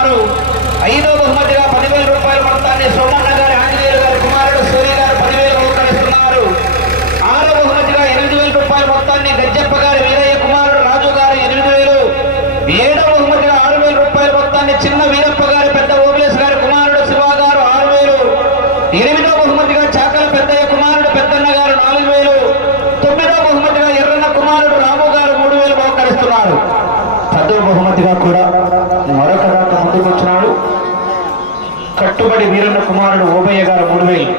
కలుస్తున్నారు ఐదో బహుమతిగా పదివేల రూపాయల మొత్తాన్ని సోమ గారి ఆంజనేయులు గారి కుమారుడు సూర్య గారు పదివేలు కలుస్తున్నారు ఆరో బహుమతిగా ఎనిమిది వేల రూపాయల మొత్తాన్ని గజ్జప్ప గారి వీరయ్య కుమారుడు రాజు గారు ఎనిమిది వేలు ఏడో బహుమతిగా ఆరు వేల రూపాయల మొత్తాన్ని చిన్న వీరప్ప గారి పెద్ద ఓబిఎస్ గారి కుమారుడు శివ గారు ఆరు వేలు ఎనిమిదో బహుమతిగా చాకల పెద్దయ్య కుమారుడు పెద్దన్న గారు నాలుగు వేలు తొమ్మిదో బహుమతిగా ఎర్రన్న కుమారుడు రాము గారు మూడు వేలు బహుకరిస్తున్నారు పదో బహుమతిగా కూడా మరొక దాకా ముందుకు వచ్చినాడు కట్టుబడి వీరన్న కుమారుడు ఓబయ్య గారు మూడు వేలు.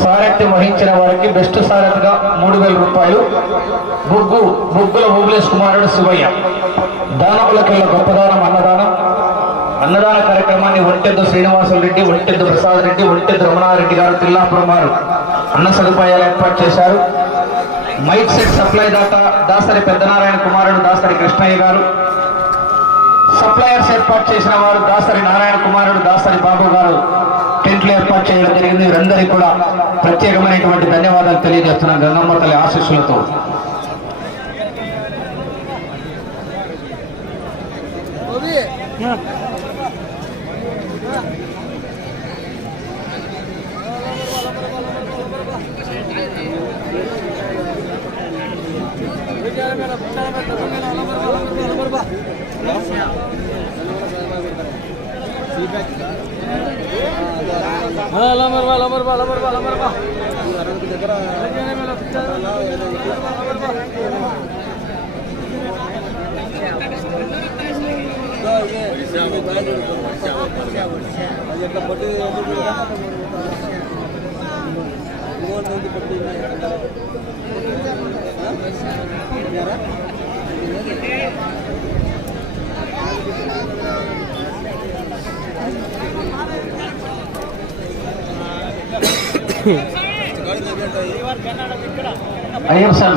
సారథ్యం వహించిన వారికి బెస్ట్ సారథిగా మూడు వేల రూపాయలు. బుగ్గు బుగ్గుల ఓబులేష్ కుమారుడు శివయ్య. దానములకెళ్ళ గొప్పదానం అన్నదానం. అన్నదాన కార్యక్రమాన్ని ఒంటెద్దు శ్రీనివాసులు రెడ్డి ఒంటెద్దు ప్రసాద్ రెడ్డి ఒంటెద్దు రమణారెడ్డి గారు తిల్లాపురం వారు అన్న సదుపాయాలు ఏర్పాటు చేశారు. మైక్ సెట్ సప్లై దాత దాసరి పెద్దనారాయణ కుమారుడు దాసరి కృష్ణయ్య గారు. సప్లయర్స్ ఏర్పాటు చేసిన వారు దాసరి నారాయణ కుమారుడు దాసరి బాబు గారు టెంట్లు ఏర్పాటు చేయడం జరిగింది. వీరందరికీ కూడా ప్రత్యేకమైనటువంటి ధన్యవాదాలు తెలియజేస్తున్నాం గంగమ్మ తల్లి ఆశీస్సులతో. అలమర్వా అలమర్వా అలమర్వా సార్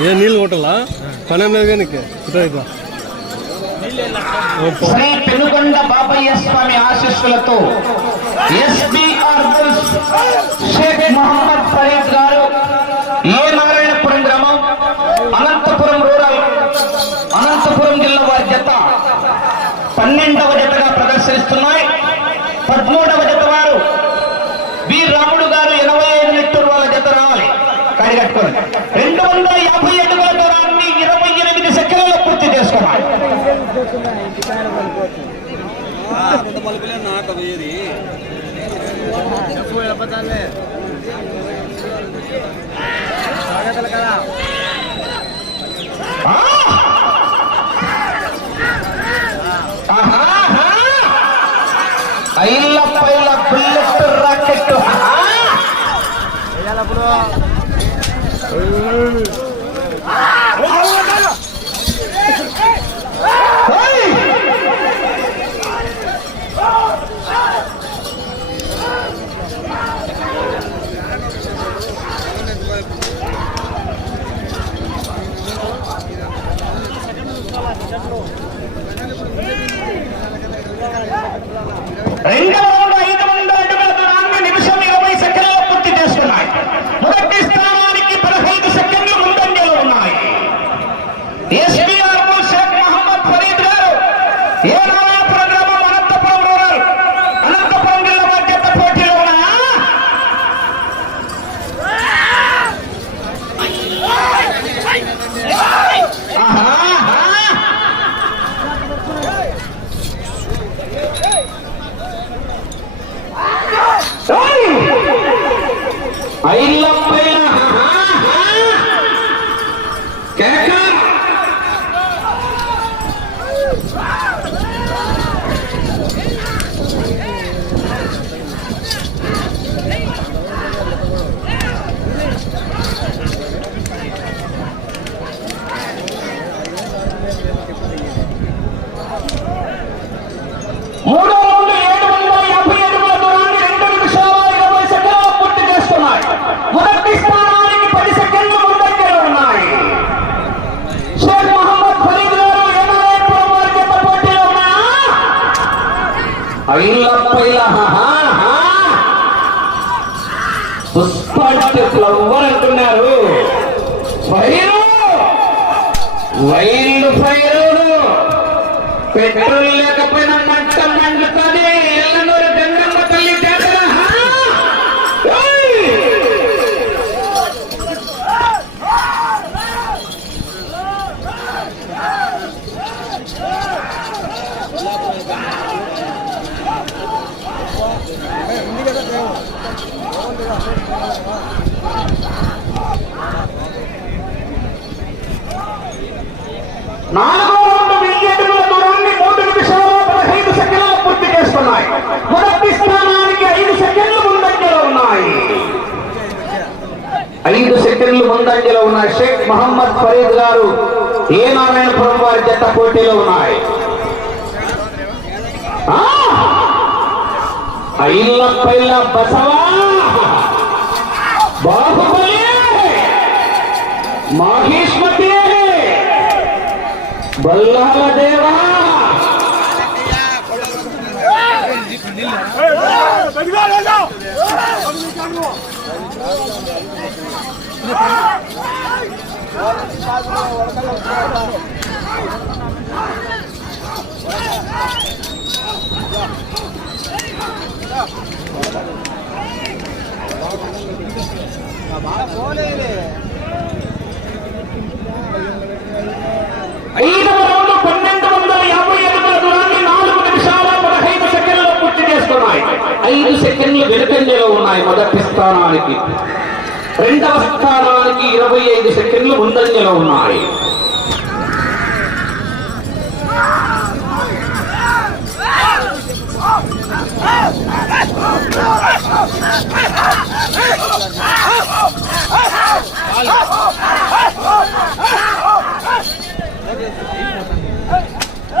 ఏ నీళ్ళు కొట్టాలా? పని లేదు కానీ ఇట్లా ఇట్లా శ్రీ పెనుగొండ బాబయ్య స్వామి ఆశీస్సులతో ఎస్బిఆర్ షేక్ మహమ్మద్ ఫరీద్ గారు ఏ నారాయణపురం గ్రామం అనంతపురం రూరల్ అనంతపురం జిల్లా వారి జత పన్నెండవ జతగా ప్రదర్శిస్తున్నాయి పదమూడవ జత వారు వి రాముడు గారు ఎనభై ఐదు నెట్టూరు వాళ్ళ జత రావాలి కడిగట్టుకొని రెండు వందల యాభై అడుగుల దూరాన్ని ఇరవై ఎనిమిది సెకండ్లలో పూర్తి చేసుకోవాలి ఆ! ఆహాహా! ఐల పైల బుల్లెట్ రాకెట్ ఆహా! హేయ్! రెండవ రౌండ్ ఐదు వందల అడుగుల దూరాన్ని నిమిషం ఇరవై సెకండ్లలో పూర్తి చేస్తున్నాయి మొదటి స్థానానికి పదహైదు సెకండ్లు ముందంజలో ఉన్నాయి ఎస్బీఆర్ షేక్ మహమ్మద్ ఫరీద్ గారు ఏ నాలుగో రౌండ్ వెయ్యి దూరాన్ని మూడు నిమిషాలు పదహైదు సెకండ్లు పూర్తి చేస్తున్నాయి. మొదటి స్థానానికి ఐదు సెకండ్లు ముందంజలో ఉన్నాయి. ఐదు సెకండ్లు ముందంజలో ఉన్నాయి. షేక్ మహమ్మద్ ఫరీద్ గారు ఏ నారాయణపురం వారి జత పోటీలో ఉన్నాయి? ఆ! ఐళ్ళ పైల బసవా! బాహుబలి! మాహేష్మతి బల్లాల దేవా ఐదవ రౌండ్ పన్నెండు వందల యాభై అడుగుల దూరాన్ని నాలుగు నిమిషాల పదహైదు సెకండ్లు పూర్తి చేస్తున్నాయి ఐదు సెకండ్లు వెనుకంజలో ఉన్నాయి మొదటి స్థానానికి రెండవ స్థానానికి ఇరవై ఐదు సెకండ్లు ముందంజలో ఉన్నాయి ఆ!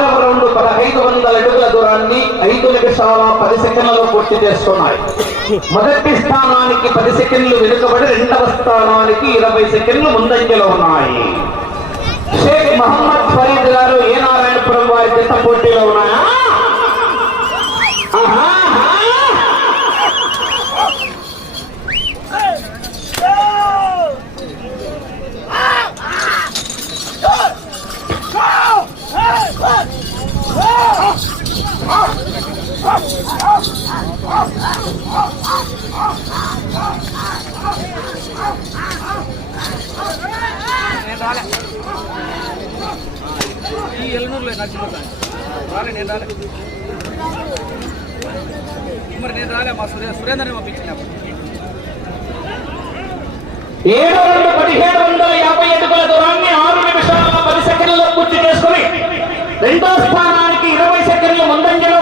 పదహైదు వందల అడుగుల దూరాన్ని ఐదు నిమిషాల పది సెకండ్లలో పూర్తి చేస్తున్నాయి. మొదటి స్థానానికి పది సెకండ్లు వెనుకబడి రెండవ స్థానానికి ఇరవై సెకండ్లు ముందంజలో ఉన్నాయి. షేక్ మహమ్మద్ ఫరీద్ గారు ఏ నారాయణపురం వారి జత పోటీలో ఉన్నాయా? రాలే నేను రాలే మరి నేను రాలే మా సురే సురేందర్ని పంపించినప్పుడు ఏడు రెండు పదిహేడు వందల యాభై అడుగుల దూరాన్ని ఆరు నిమిషాల పది సెకండ్లలో పూర్తి చేసుకుని రెండో స్థానానికి ఇరవై సెకండ్లు ముందంజలో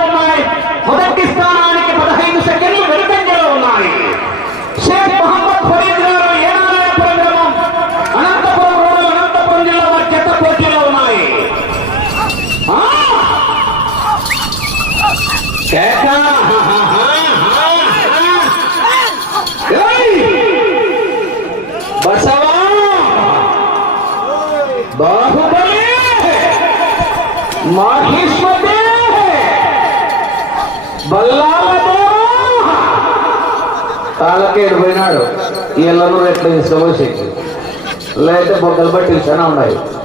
బసవా! బాహుబలి! మహిష్మతి! బల్లాలదేవా పోయినాడు. ఇళ్ళను రెట్లు తీసుకుపోసేకి లేకపోతే బొగ్గలు బట్టి చాలా ఉన్నాయి.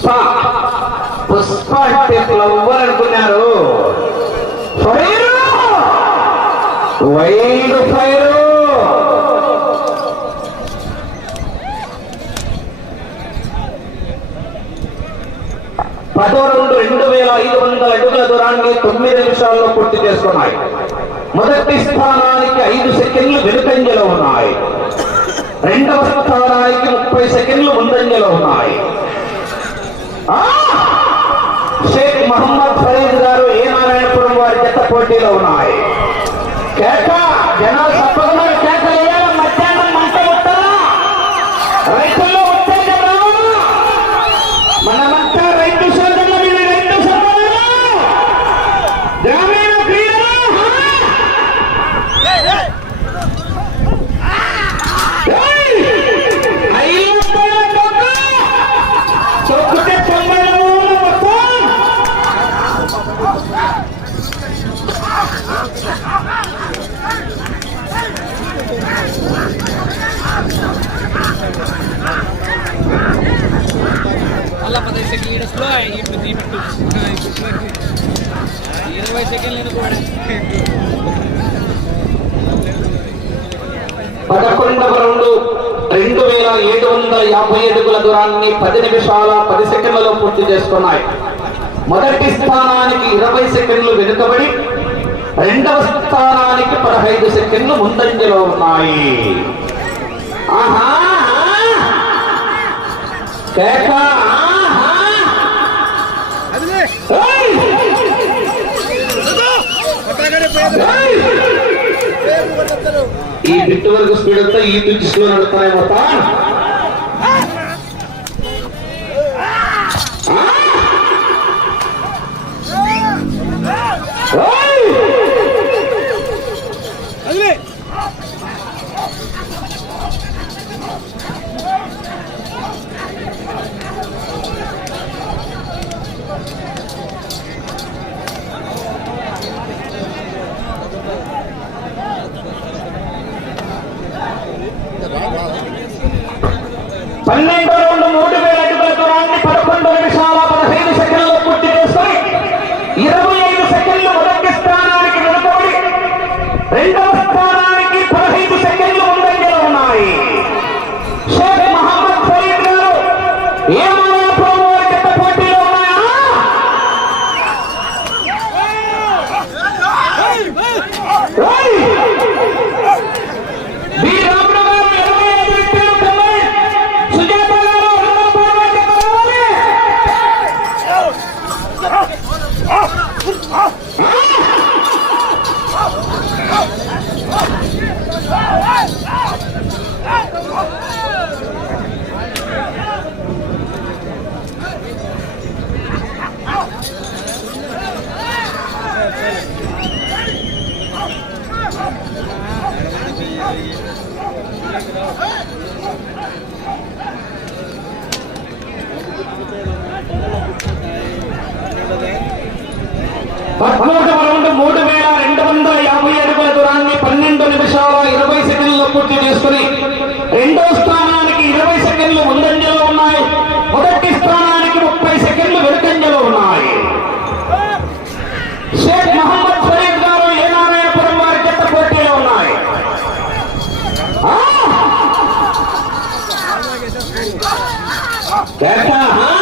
పుష్ప. పుష్ప అంటే ఫ్లవర్ అనుకున్నారు ఫైర్! Wild fire! పదో రెండు రెండు వేల ఐదు వందల అడుగుల దూరాన్ని తొమ్మిది నిమిషాల్లో పూర్తి చేస్తున్నాయి మొదటి స్థానానికి ఐదు సెకండ్లు వెనుకంజలో ఉన్నాయి. రెండవ స్థానానికి ముప్పై సెకండ్లు ముందంజలో ఉన్నాయి. షేక్ మహమ్మద్ ఫరీద్ గారు ఏ నారాయణపురం వారి జత పోటీలో ఉన్నాయి. జనాలు యాభై అడుగుల దూరాన్ని పది నిమిషాల పది సెకండ్లలో పూర్తి చేసుకున్నాయి. మొదటి స్థానానికి ఇరవై సెకండ్లు వెనుకబడి రెండవ స్థానానికి పదహైదు సెకండ్లు ముందంజలో ఉన్నాయి. ఆహా! కేక! ఈ బిట్ వరకు స్పీడ్ అంతా ఈ పిచ్లో నడుస్తున్నాయి మొత్తం పన్నెండు రెండు మూడు వేల అడుగుల దూరాన్ని పదకొండు నిమిషాల పదహైదు సెకండ్లు పూర్తి చేసుకుని ఇరవై ఐదు సెకండ్లు మొదటి స్థానానికి నిలబడి రెండవ మూడు వేల రెండు వందల యాభై అడుగుల దూరాన్ని పన్నెండు నిమిషాల ఇరవై సెకండ్లు పూర్తి చేసుకుని రెండో స్థానానికి ఇరవై సెకండ్లు ముందంజ కేక, ఆ?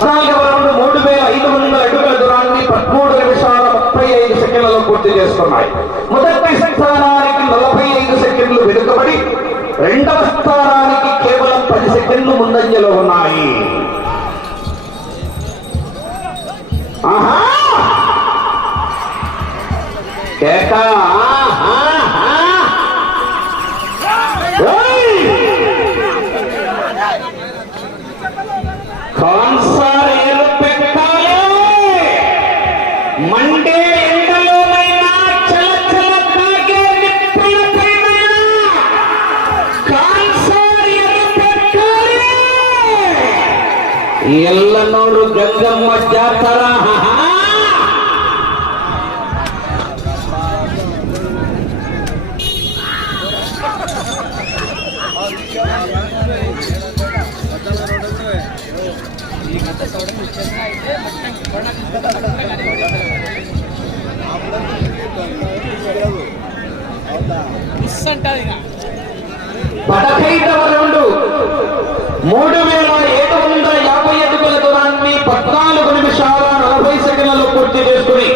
పద్నాలుగవ రౌండ్ మూడు వేల ఐదు వందల అడుగుల దూరాన్ని పదమూడు నిమిషాల ముప్పై ఐదు సెకండ్లలో పూర్తి చేస్తున్నాయి మొదటి స్థానానికి నలభై ఐదు సెకండ్లు వెనుకబడి రెండవ స్థానానికి కేవలం పది సెకండ్లు ముందంజలో ఉన్నాయి ఆహా! కేకా ఆహా! ఎల్లనూరు గంగమ్మ జాతర హహా! మిస్ అంటారు ఇక పదహైదవ రౌండ్ మూడు వేల ఏడు వందల యాభై అడుగుల దూరాన్ని పద్నాలుగు నిమిషాల నలభై సెకండ్లలో పూర్తి చేసుకుని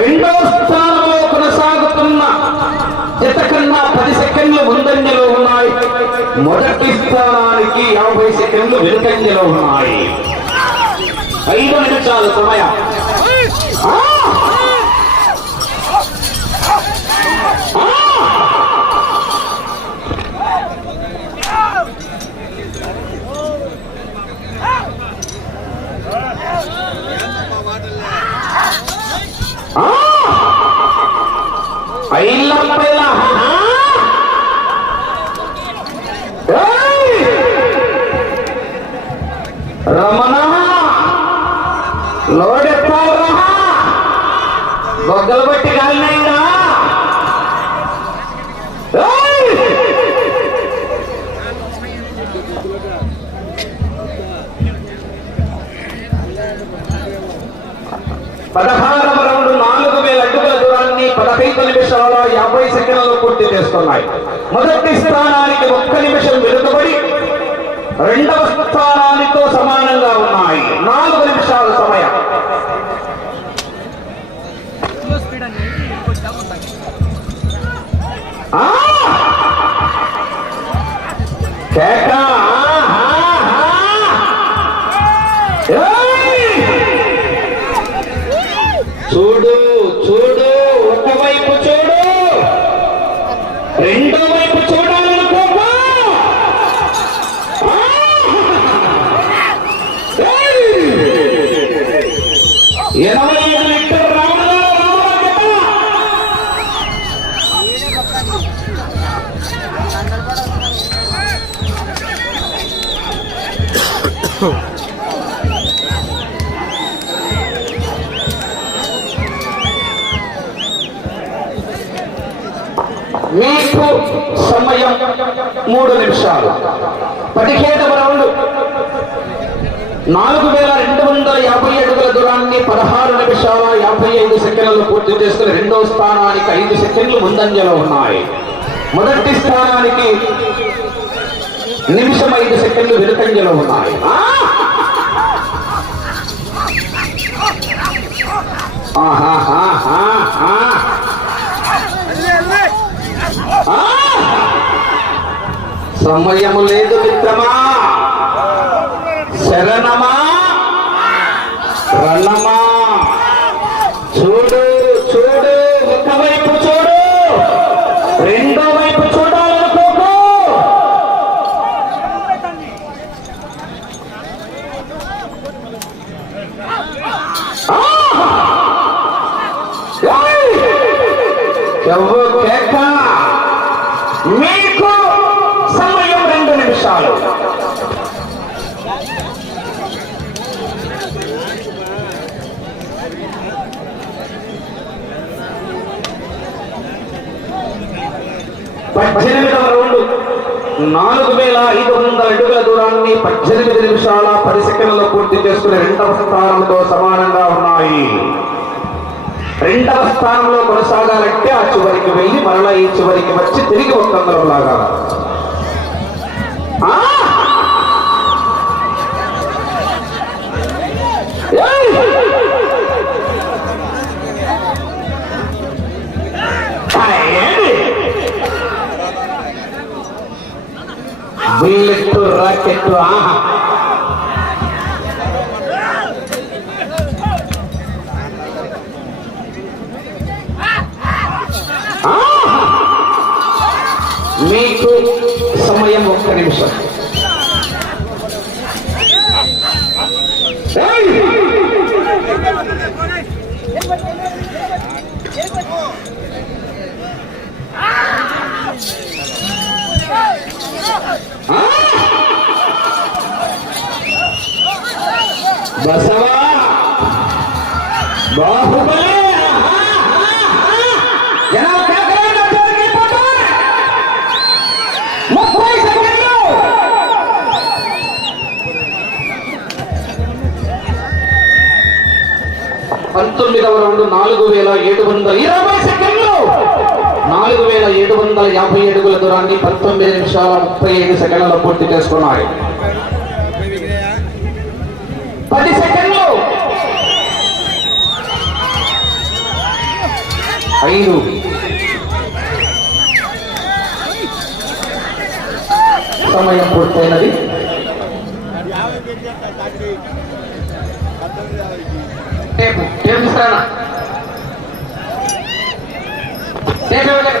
రెండో స్థానంలో కొనసాగుతున్న జత కన్నా పది సెకండ్లు ముందంజలో ఉన్నాయి. మొదటి స్థానానికి యాభై సెకండ్లు వెనుకంజలో ఉన్నాయి. ఐదు నిమిషాల సమయం. రమణ! లోడెత్తారా బొగ్గలు బట్టి కాలినాయిరా పదహారవ రౌండ్ నాలుగు వేల అడుగుల దూరాన్ని పదహైదు నిమిషాల యాభై సెకండ్లలో పూర్తి చేస్తున్నాయి. మొదటి స్థానానికి ఒక్క నిమిషం వెనుకబడి రెండవ స్థానానితో సమానంగా ఉన్నాయి. నాలుగు నిమిషాల సమయం. స్లో చూడు చూడు. మూడు నిమిషాలు. పదిహేడవ రౌండ్. నాలుగు వేల రెండు వందల యాభై అడుగుల దూరాన్ని పదహారు నిమిషాల యాభై ఐదు సెకండ్లు పూర్తి చేసుకుని రెండో స్థానానికి ఐదు సెకండ్లు ముందంజలో ఉన్నాయి. మొదటి స్థానానికి నిమిషం ఐదు సెకండ్లు వెనుకంజలో ఉన్నాయి. ఆహా సమయము లేదు మిత్రమా. శరణమా. రణమా. చూడు చూడు ఒకవైపు చూడు. రెండో వైపు చూడాలనుకోకు. ఎవరు కేక? మీకు పద్దెనిమిదవ రౌండ్. నాలుగు వేల ఐదు వందల అడుగుల దూరాన్ని పద్దెనిమిది నిమిషాల పది సెకండ్లలో పూర్తి చేసుకుని రెండవ స్థానంతో సమానంగా ఉన్నాయి. రెండవ స్థానంలో కొనసాగాలంటే ఆ చివరికి వెళ్ళి మరలా ఈ చివరికి వచ్చి తిరిగి ఒక్కందరం లాగా బుల్లెట్ రాకెట్ ఆహా మీకు సమయం ఒక్క నిమిషం బసవా బాహుబలి. పంతొమ్మిదవ రౌండ్ నాలుగు వేల ఏడు వందల ఇరవై సెకండ్లు. నాలుగు వేల ఏడు వందల యాభై అడుగుల దూరాన్ని పంతొమ్మిది నిమిషాల ముప్పై ఐదు సెకండ్లలో పూర్తి చేసుకున్నాయి. పది సెకండ్లు. ఐదు. సమయం పూర్తయినది. టేపు టేపు ఇస్తానా టేపు ఇవ్వలేదు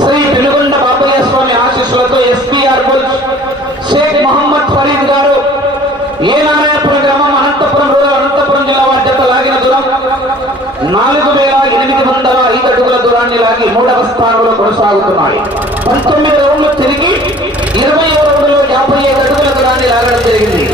శ్రీ పెనుగొండ బాబయ్య స్వామి ఆశీస్సులతో ఎస్పీఆర్ బుల్స్ షేక్ మహమ్మద్ ఫరీద్ గారు ఏ నారాయణపురం గ్రామం అనంతపురం రూరల్ అనంతపురం జిల్లా బాధ్యత లాగిన దూరం నాలుగు వేల ఎనిమిది వందల ఐదు స్థానాన్ని లాగి మూడవ స్థానంలో కొనసాగుతున్నాయి. పంతొమ్మిది రౌండ్లు తిరిగి ఇరవై రౌండ్లో యాభై ఐదు అడుగుల దూరాన్ని లాగడం జరిగింది.